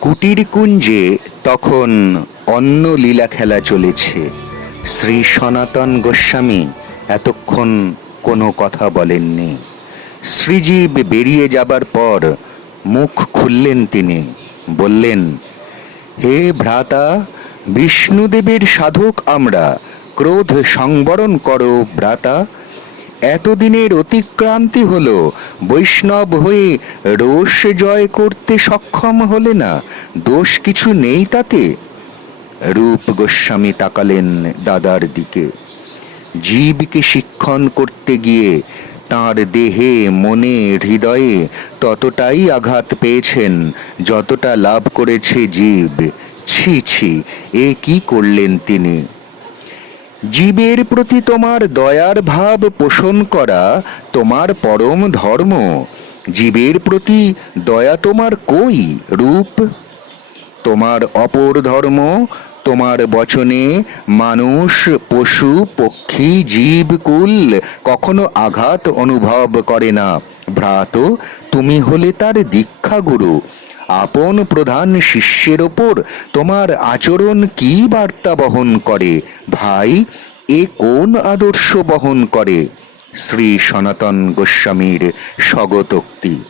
কুটির কুঞ্জে তখন অন্য লীলা খেলা চলেছে। শ্রী সনাতন গোস্বামী এতক্ষণ কোনো কথা বলেননি। শ্রীজীব বেরিয়ে যাবার পর মুখ খুললেন তিনি, বললেন, হে ভ্রাতা, বিষ্ণুদেবের সাধক আমরা, ক্রোধ সংবরণ করো ভ্রাতা এতদিনের অতিক্রান্তি হলো। বৈষ্ণব হয়ে রোষ জয় করতে সক্ষম হলে না, দোষ কিছু নেই তাতে? রূপ গোস্বামী তাকালেন দাদার দিকে। জীবকে শিক্ষণ করতে গিয়ে তার দেহে, মনে, হৃদয়ে ততটাই আঘাত পেয়েছেন, যতটা লাভ করেছে জীব। ছি ছি, এ কি করলেন তিনি? জীবের প্রতি তোমার দয়ার ভাব পোষণ করা তোমার পরম ধর্ম। জীবের প্রতি দয়া তোমার কই রূপ? তোমার অপর ধর্ম, তোমার বচনে মানুষ, পশু, পক্ষী, জীব, কুল কখনো আঘাত অনুভব করে না। ভ্রাত, তুমি হলে তার দীক্ষা গুরু আপন প্রধান শিষ্যের ওপর তোমার আচরণ কি বার্তা বহন করে? ভাই, এ কোন আদর্শ বহন করে? শ্রী সনাতন গোস্বামীর স্বগতোক্তি।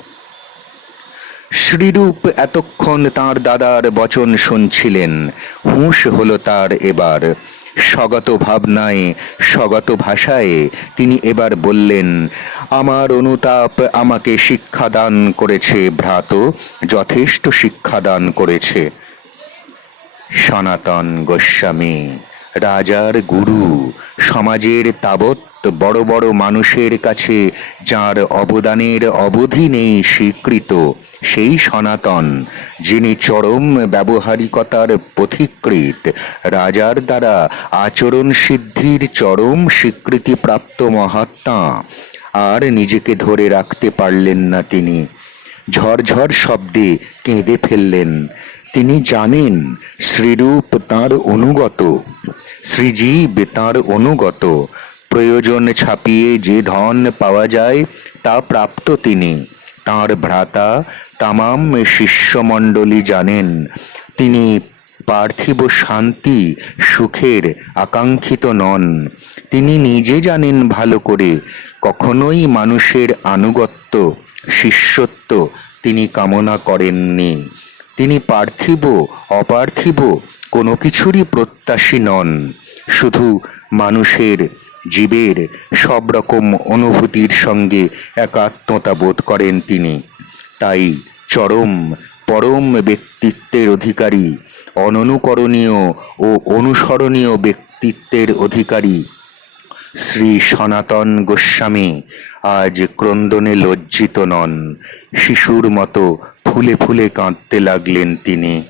শ্রীরূপ এতক্ষণ তার দাদার বচন শুনছিলেন। হুঁশ হলো তার এবার। স্বগত ভাবনায়, স্বগত ভাষায় তিনি এবার বললেন, আমার অনুতাপ আমাকে শিক্ষাদান করেছে ভ্রাত, যথেষ্ট শিক্ষাদান করেছে। সনাতন গোস্বামী। রাজার গুরু। সমাজের তাবৎ বড় বড় মানুষের কাছে যার অবদানের অবধি নেই স্বীকৃত সেই সনাতন, যিনি চরম ব্যবহারিকতার পথিকৃত রাজার দ্বারা আচরণ সিদ্ধির চরম স্বীকৃতিপ্রাপ্ত মহাত্মা। আর নিজেকে ধরে রাখতে পারলেন না তিনি। ঝরঝর শব্দে কেঁদে ফেললেন। তিনি জানেন শ্রীরূপ তাঁর অনুগত, শ্রীজীব তাঁর অনুগত। প্রয়োজন ছাপিয়ে যে ধন পাওয়া যায়, তা প্রাপ্ত তিনি। তাঁর ভ্রাতা তামাম শিষ্যমণ্ডলী জানেন, তিনি পার্থিব শান্তি, সুখের আকাঙ্ক্ষিত নন। তিনি নিজে জানেন ভালো করে, কখনোই মানুষের আনুগত্য, শিষ্যত্ব তিনি কামনা করেননি। তিনি পার্থিব, অপার্থিব, কোনো কিছুরই প্রত্যাশী নন। শুধু মানুষের, জীবের সব রকম অনুভূতির সঙ্গে একাত্মতা বোধ করেন তিনি। তাই চরম, পরম ব্যক্তিত্বের অধিকারী, অননুকরণীয় ও অনুসরণীয় ব্যক্তিত্বের অধিকারী শ্রী সনাতন গোস্বামী আজ ক্রন্দনে লজ্জিত নন। শিশুর মতো ফুলে ফুলে কাঁদতে লাগলেন তিনি।